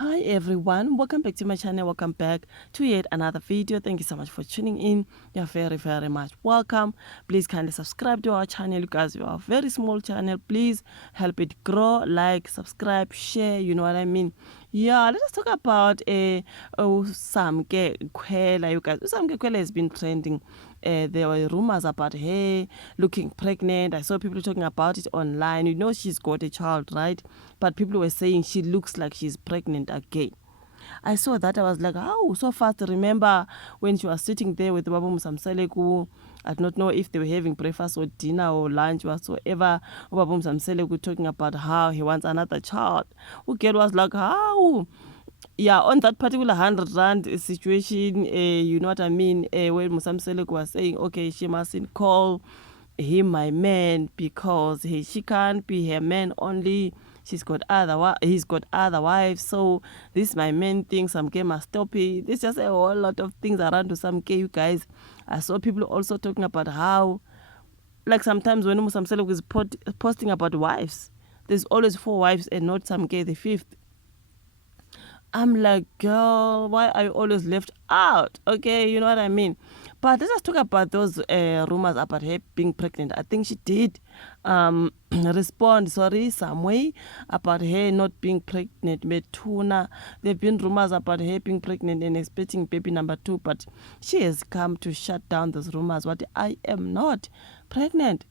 Hi everyone, welcome back to my channel. Welcome back to yet another video. Thank you so much for tuning in. You're very much welcome. Please kindly subscribe to our channel. You guys, we are a very small channel. Please help it grow. Like, subscribe, share, you know what I mean. Yeah, let us talk about Usamke Kwela. You guys, Usamke Kwela has been trending. There were rumors about her looking pregnant. I saw people talking about it online. You know, she's got a child, right? But people were saying she looks like she's pregnant again. I saw that. I was like, how so fast? Remember when she was sitting there with Babu Musamseleku? I do not know if they were having breakfast or dinner or lunch whatsoever. Babu Musamseleku talking about how he wants another child. Girl was like, how? Yeah, on that particular 100 Rand situation, you know what I mean, when Musamseleku was saying, okay, she mustn't call him my man because she can't be her man only. He's got other wives, so this my man thing. Some game must stop it. There's just a whole lot of things around to some K, you guys. I saw people also talking about how, like sometimes when Musamseleku is posting about wives, there's always 4 wives and not some K the fifth. I'm like, girl, why are you always left out? Okay, you know what I mean? But let's just talk about those rumors about her being pregnant. I think she did respond, some way about her not being pregnant. Metuna, there have been rumors about her being pregnant and expecting baby number 2, but she has come to shut down those rumors. What I am not pregnant.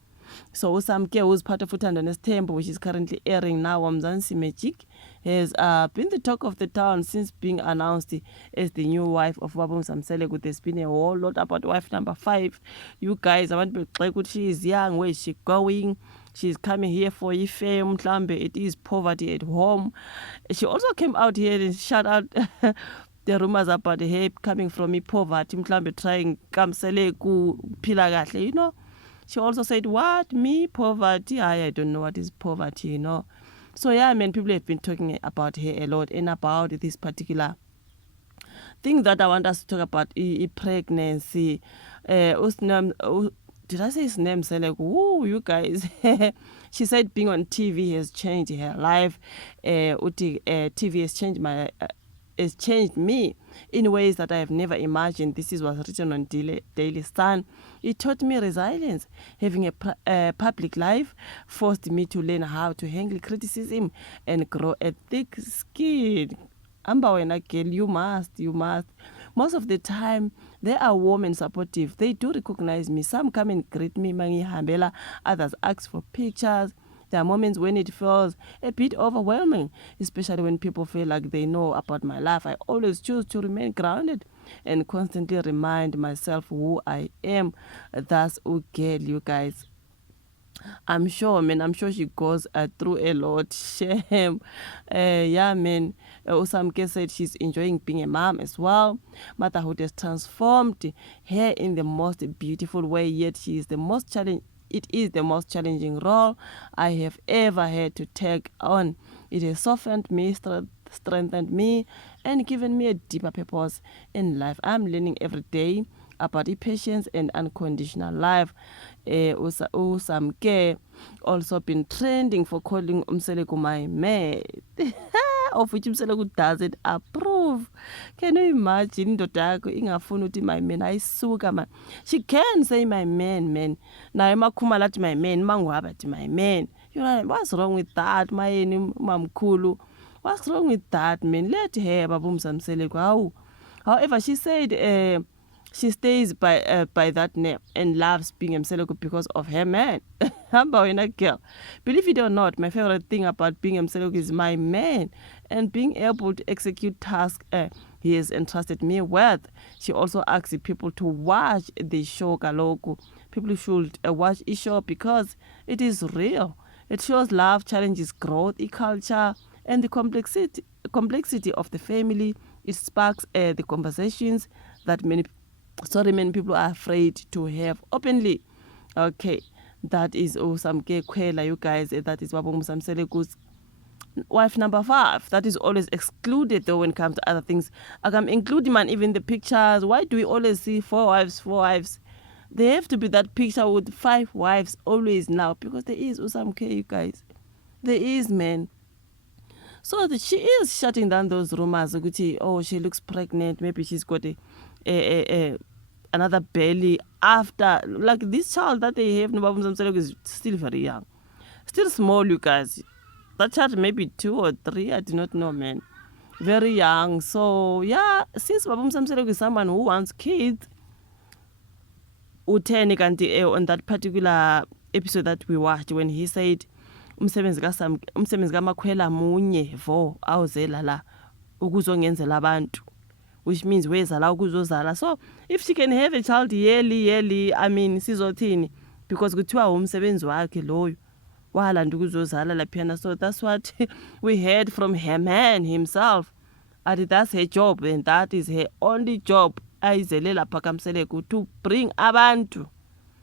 So Usamke, who's part of Utandanes Temple, which is currently airing now on Mzansi Magic, has been the talk of the town since being announced as the new wife of Babu Msamseleku. There's been a whole lot about wife number 5. You guys, I want to be like, she is young, where is she going? She's coming here for Ife, Mhlambe, it is poverty at home. She also came out here and shout out the rumors about her coming from poverty, Mhlambe trying Kamseleku, Pilagahle, you know. She also said, what? Me? Poverty? I don't know what is poverty, you know. So yeah, I mean, people have been talking about her a lot and about this particular thing that I want us to talk about, pregnancy. Did I say his name? Say like, woo, you guys. She said being on TV has changed her life. TV has changed has changed me in ways that I have never imagined. This is was written on Daily Sun. It taught me resilience. Having a public life forced me to learn how to handle criticism and grow a thick skin. Amba wena girl, you must. Most of the time, they are warm and supportive. They do recognize me. Some come and greet me, mangi hambela. Others ask for pictures. There are moments when it feels a bit overwhelming, especially when people feel like they know about my life. I always choose to remain grounded and constantly remind myself who I am. That's okay, you guys. I'm sure, man. I'm sure she goes through a lot. Shame. Yeah, man. Usamke said she's enjoying being a mom as well. Motherhood has transformed her in the most beautiful way, yet she is the most challenging. It is the most challenging role I have ever had to take on. It has softened me, strengthened me, and given me a deeper purpose in life. I'm learning every day about patience and unconditional love. Usamke also been trending for calling Umseleku my man. Of which Umseleku doesn't approve. Can you imagine indoda yakho ingafuni uthi my man? Ayisuka man. She can say my man. Naye makhuma lathi my man, mangwaba athi my man. You know, what's wrong with that, my mamkhulu? What's wrong with that, man? Let her, Babu Msamseleku. However, she said she stays by that name and loves being Mseleku because of her man. How about in a girl? Believe it or not, my favorite thing about being Mseleku is my man and being able to execute tasks he has entrusted me with. She also asks people to watch the show Kaloku. People should watch the show because it is real. It shows love, challenges growth, culture, and the complexity of the family. It sparks the conversations that many people are afraid to have openly. Okay, that is Usamke Kwela, you guys. That is Babu Msamseleku's wife number 5. That is always excluded though when it comes to other things. I can include man even the pictures. Why do we always see 4 wives, 4 wives? There have to be that picture with 5 wives always now because there is Usamke, you guys. There is, man. So she is shutting down those rumors. Oh, she looks pregnant. Maybe she's got another belly after. Like this child that they have, Nobabum Samseleko, is still very young. Still small, you guys. That child maybe 2 or 3. I do not know, man. Very young. So, yeah, since Babum Samseleko is someone who wants kids, utheni kanti on that particular episode that we watched when he said umsebenzi kaMakhwela munye vo awuzela la ukuzongenzela abantu, which means wezala ukuzozala. So if she can have a child yearly, I mean sizothini, because kuthiwa umsebenzi wakhe loyo walanda ukuzozala laphiyana. So that's what we heard from her man himself. That's her job, and that is her only job, ayizele lapha kaMseleko, to bring abantu,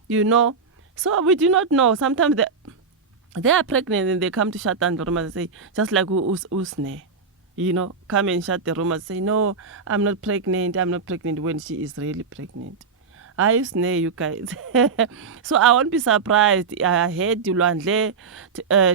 you know. So we do not know. Sometimes they are pregnant and they come to shut down the rumors and say, just like Usne, you know, come and shut the rumors, say, no, I'm not pregnant, when she is really pregnant. I Usne, you guys. So I won't be surprised. I heard Dulwandle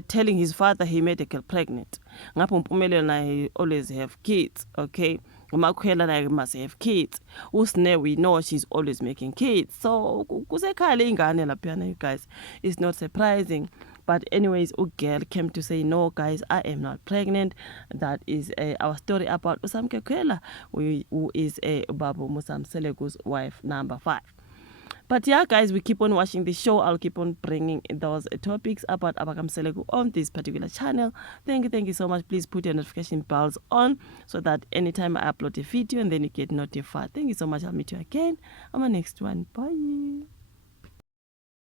telling his father he made a girl pregnant. Ngapho Mpumelelo na he always have kids, okay? Umakhwela na must have kids. Usne, we know she's always making kids. So kusekhale ingane laphana, you guys. It's not surprising. But anyways, girl came to say, no, guys, I am not pregnant. That is our story about Usamke Khwela, who is Babu Musamseleko's wife, number 5. But yeah, guys, we keep on watching the show. I'll keep on bringing those topics about Abakamseleko on this particular channel. Thank you so much. Please put your notification bells on so that anytime I upload a video and then you get notified. Thank you so much. I'll meet you again on my next one. Bye.